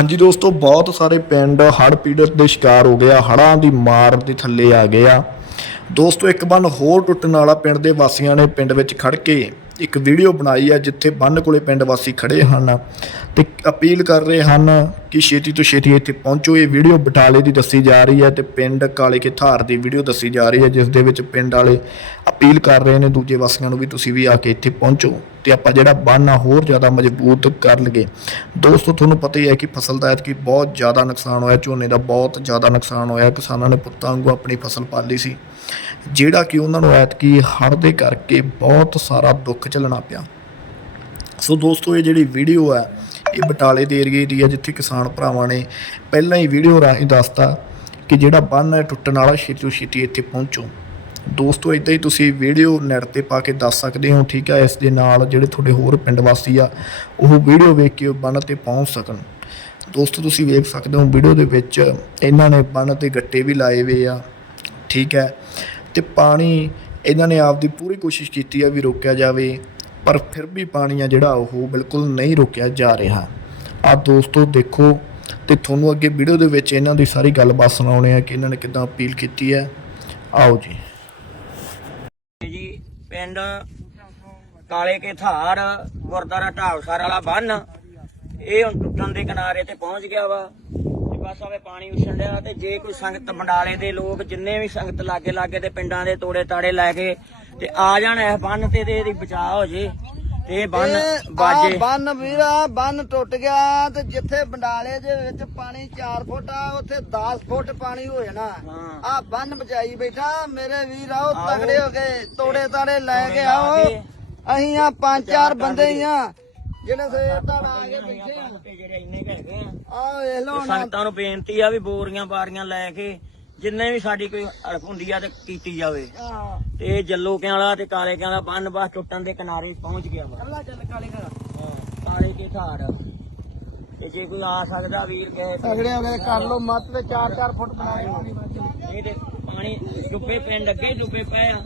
ਹਾਂਜੀ ਦੋਸਤੋ, ਬਹੁਤ ਸਾਰੇ ਪਿੰਡ ਹੜ੍ਹ ਪੀੜਤ ਦੇ ਸ਼ਿਕਾਰ ਹੋ ਗਿਆ ਹੜ੍ਹਾਂ ਦੀ ਮਾਰ ਦੇ ਥੱਲੇ ਆ ਗਿਆ ਦੋਸਤੋ, ਇੱਕ ਬੰਨ ਹੋਰ ਟੁੱਟਣ ਵਾਲਾ ਪਿੰਡ ਦੇ ਵਾਸੀਆਂ ਨੇ ਪਿੰਡ ਵਿੱਚ ਖੜ ਕੇ ਇੱਕ ਵੀਡੀਓ ਬਣਾਈ ਹੈ ਜਿੱਥੇ ਬੰਨ ਕੋਲੇ ਪਿੰਡ ਵਾਸੀ ਖੜੇ ਹਨ ਤੇ ਅਪੀਲ ਕਰ ਰਹੇ ਹਨ ਕਿ ਛੇਤੀ ਤੋਂ ਛੇਤੀ ਇੱਥੇ ਪਹੁੰਚੋ। ਇਹ ਵੀਡੀਓ ਬਟਾਲੇ ਦੀ ਦੱਸੀ ਜਾ ਰਹੀ ਹੈ ਤੇ ਪਿੰਡ ਕਾਲੇ ਕੇ ਥਾਰ ਦੀ ਵੀਡੀਓ ਦੱਸੀ ਜਾ ਰਹੀ ਹੈ, ਜਿਸ ਦੇ ਵਿੱਚ ਪਿੰਡ ਵਾਲੇ ਅਪੀਲ ਕਰ ਰਹੇ ਨੇ। ਦੂਜੇ ਵਾਸੀਆਂ ਨੂੰ ਵੀ ਤੁਸੀਂ ਵੀ ਆ ਕੇ ਇੱਥੇ ਪਹੁੰਚੋ ਤੇ ਆਪਾਂ ਜਿਹੜਾ ਬੰਨ ਆ ਹੋਰ ਜ਼ਿਆਦਾ ਮਜ਼ਬੂਤ ਕਰ ਲਈਏ ਦੋਸਤੋ, ਤੁਹਾਨੂੰ ਪਤਾ ਹੀ ਹੈ ਕਿ ਫਸਲ ਦਾ ਐਤਕੀ ਬਹੁਤ ਜ਼ਿਆਦਾ ਨੁਕਸਾਨ ਹੋਇਆ, ਝੋਨੇ ਦਾ ਬਹੁਤ ਜ਼ਿਆਦਾ ਨੁਕਸਾਨ ਹੋਇਆ। ਕਿਸਾਨਾਂ ਨੇ ਪੁੱਤਾਂ ਵਾਂਗੂ ਆਪਣੀ ਫਸਲ ਪਾਲੀ ਸੀ। ਜਿਹੜਾ ਕਿ ਉਹਨਾਂ ਨੂੰ ਐਤਕੀ ਹੜ੍ਹ ਦੇ ਕਰਕੇ ਬਹੁਤ ਸਾਰਾ ਦੁੱਖ ਚੱਲਣਾ ਪਿਆ। ਸੋ ਦੋਸਤੋ, ਇਹ ਜਿਹੜੀ ਵੀਡੀਓ ਹੈ, ਇਹ ਬਟਾਲੇ ਦੇ ਏਰੀਏ ਦੀ ਹੈ, ਜਿੱਥੇ ਕਿਸਾਨ ਭਰਾਵਾਂ ਨੇ ਪਹਿਲਾਂ ਹੀ ਵੀਡੀਓ ਰਾਹੀਂ ਦੱਸਤਾ ਕਿ ਜਿਹੜਾ ਬੰਨ ਹੈ, ਟੁੱਟਣ ਵਾਲਾ, ਛੇਤੀ ਤੋਂ ਛੇਤੀ ਇੱਥੇ ਪਹੁੰਚੋ। ਦੋਸਤੋ ਇਦਾਂ ਹੀ ਤੁਸੀਂ ਵੀਡੀਓ ਨੈਟ ਤੇ ਪਾ ਕੇ ਦੱਸ ਸਕਦੇ ਹੋ, ਠੀਕ ਹੈ, ਇਸ ਦੇ ਨਾਲ ਜਿਹੜੇ ਤੁਹਾਡੇ ਹੋਰ ਪਿੰਡ ਵਾਸੀ ਆ, ਉਹ ਵੀਡੀਓ ਵੇਖ ਕੇ ਉਹ ਬੰਨ ਤੇ ਪਹੁੰਚ ਸਕਣ। ਦੋਸਤੋ, ਤੁਸੀਂ ਵੇਖ ਸਕਦੇ ਹੋ ਵੀਡੀਓ ਦੇ ਵਿੱਚ ਇਹਨਾਂ ਨੇ ਬੰਨ ਤੇ ਗੱਟੇ ਵੀ ਲਾਏ ਹੋਏ ਆ, ਠੀਕ ਹੈ, ਤੇ ਪਾਣੀ ਇਹਨਾਂ ਨੇ ਆਪਦੀ ਪੂਰੀ ਕੋਸ਼ਿਸ਼ ਕੀਤੀ ਆ ਵੀ ਰੋਕਿਆ ਜਾਵੇ, ਪਰ ਫਿਰ ਵੀ ਪਾਣੀ ਆ ਜਿਹੜਾ ਉਹ ਬਿਲਕੁਲ ਨਹੀਂ ਰੋਕਿਆ ਜਾ ਰਿਹਾ। ਆ ਦੋਸਤੋ, ਦੇਖੋ ਤੇ ਤੁਹਾਨੂੰ ਅੱਗੇ ਵੀਡੀਓ ਦੇ ਵਿੱਚ ਇਹਨਾਂ ਦੀ ਸਾਰੀ ਗੱਲਬਾਤ ਸੁਣਾਉਣੇ ਆ ਕਿ ਇਹਨਾਂ ਨੇ ਕਿਦਾਂ ਅਪੀਲ ਕੀਤੀ ਹੈ। ਆਓ ਜੀ। ਜੀ, ਪਿੰਡ ਕਾਲੇ ਕੇ ਥਾਰ ਗੁਰਦਾਰਾ ਢਾਲਸਰ ਵਾਲਾ ਬੰਨ, ਇਹ ਹੁਣ ਟੁੱਟਣ ਦੇ ਕਿਨਾਰੇ ਤੇ ਪਹੁੰਚ ਗਿਆ ਵਾ। ਬਸ ਆਵੇ ਪਾਣੀ ਉਛਣ ਡਿਆ ਤੇ ਜੇ ਕੋਈ ਸੰਗਤ ਬੰਡਾਲੇ ਦੇ ਲੋਕ ਜਿੰਨੇ ਵੀ ਸੰਗਤ ਲਾਗੇ ਲਾਗੇ ਤੇ ਪਿੰਡਾਂ ਦੇ ਤੋੜੇ ਤਾੜੇ ਲੈ ਕੇ ਤੇ ਆ ਜਾਣ ਇਸ ਬੰਨ ਤੇ ਤੇ ਇਹਦੀ ਬਚਾਅ ਹੋ ਜੇ ਤੇ ਇਹ ਬੰਨ ਬਾਜੇ ਬੰਨ ਵੀਰਾ ਬੰਨ ਟੁੱਟ ਗਿਆ ਤੇ ਜਿੱਥੇ ਬੰਡਾਲੇ ਦੇ ਵਿੱਚ ਪਾਣੀ 4 ਫੁੱਟ ਆ ਉੱਥੇ 10 ਫੁੱਟ ਪਾਣੀ ਹੋ ਜਾਣਾ। ਆ ਬੰਨ ਬਚਾਈ ਬੈਠਾ ਮੇਰੇ ਵੀਰ ਆਓ। ਤਗੜੇ ਹੋ ਗਏ ਤੋੜੇ ਤਾੜੇ ਲੈ ਕੇ ਆਓ ਕੇ। ਅਸੀਂ ਆ ਪੰਜ ਚਾਰ ਬੰਦੇ ਹੀ ਕੇ। ਆ ਜਿਹੜੇ ਸਵੇਰ ਦਾ ਆ ਕੇ ਬੈਠੇ ਆ। ਤੇ ਜਿਹੜੇ ਇੰਨੇ ਕੁ ਹੈਗੇ ਆ। ਆ ਵੇਖ ਲਓ ਤੇ ਹੁਣ ਸੰਗਤਾਂ ਨੂੰ ਬੇਨਤੀ ਆ ਵੀ ਬੋਰੀਆਂ ਬਾਰੀਆਂ ਲੈ ਕੇ ਜਿੰਨੇ ਵੀ ਸਾਡੀ ਕੋਈ ਅੜਕ ਹੁੰਦੀ ਆ ਤੇ ਕੀਤੀ ਜਾਵੇ। ਤੇ ਜੱਲੋ ਕਿਆਂ ਵਾਲਾ ਤੇ ਕਾਲੇ ਕਿਆਂ ਵਾਲਾ ਬੰਨ ਬਸ ਟੁੱਟਣ ਦੇ ਕਿਨਾਰੇ ਪਹੁੰਚ ਗਿਆ ਵਾ। ਅੱਲਾ ਚੱਲ ਕਾਲੇ ਹਾਂ, ਕਾਲੇ ਕੇ ਠਾੜ ਤੇ ਜੇ ਕੋਈ ਆ ਸਕਦਾ ਵੀਰ ਤੇ ਤਗੜੇ ਹੋ ਗਏ ਕਰ ਲਓ ਮੱਤ ਤੇ 4-4 ਫੁੱਟ ਬਣਾ ਇਹ ਤੇ ਪਾਣੀ ਡੁੱਬੇ ਪਿੰਡ ਅੱਗੇ ਡੁੱਬੇ ਪਏ ਆ।